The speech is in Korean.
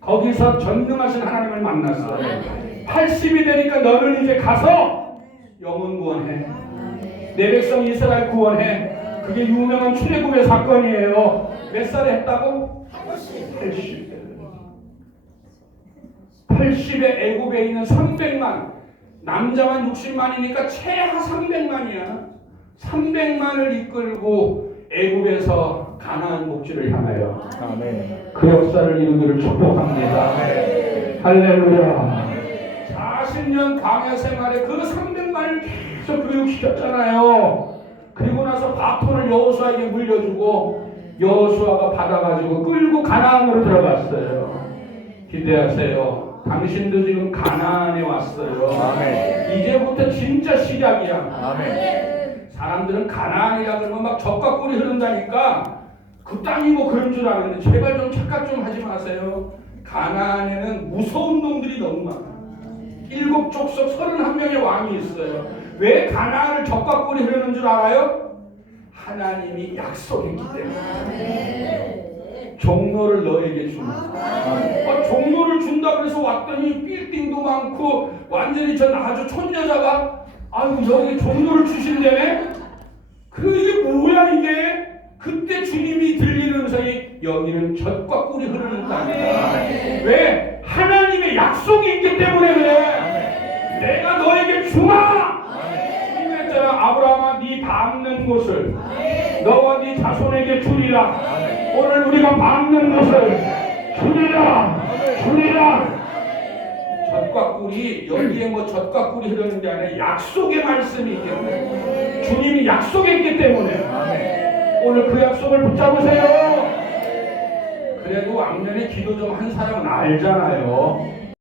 거기서 전능하신 하나님을 만났어. 80이 되니까 너는 이제 가서 영혼 구원해. 내 백성 이스라엘 구원해. 그게 유명한 출애굽의 사건이에요. 몇 살에 했다고? 80. 80에 애굽에 있는 300만 남자만 60만이니까 최하 300만이야. 300만을 이끌고 애굽에서 가나안 복지를 향하여 아멘. 그 역사를 이루기를 축복합니다. 할렐루야. 40년 광야 생활에 그 300만을 계속 교육시켰잖아요. 그리고 나서 바톤을 여호수아에게 물려주고 여호수아가 받아가지고 끌고 가나안으로 들어갔어요. 기대하세요. 당신도 지금 가나안에 왔어요. 아멘. 이제부터 진짜 시작이야. 아멘. 사람들은 가나안이라 그러면 막 젖과 꿀이 흐른다니까 그 땅이 뭐 그런 줄 아는데 제발 좀 착각 좀 하지 마세요. 가나안에는 무서운 놈들이 너무 많아. 일곱 족속 서른한 명의 왕이 있어요. 왜 가나안을 젖과 꿀이 흐르는 줄 알아요? 하나님이 약속했기 때문에. 종로를 너에게 준다. 어, 종로를 준다 그래서 왔더니 빌딩도 많고 완전히 전 아주 촌여자가 아유 여기 종로를 주신다네. 그 이게 뭐야 이게? 그때 주님이 들리는 음성이 여기는 젖과 꿀이 흐르는 땅이다. 왜? 하나님의 약속이 있기 때문에 그래. 내가 너에게 주마. 그랬잖아 아브라함아 네 밟는 곳을 너와 네 자손에게 주리라. 오늘 우리가 밟는 곳을 주리라. 주리라. 젖과 꿀이 여기에 뭐 젖과 꿀이 흐르는 게 아니라 약속의 말씀이 있기 때문에 주님이 약속했기 때문에 오늘 그 약속을 붙잡으세요. 그래도 왕년에 기도 좀 한 사람은 알잖아요.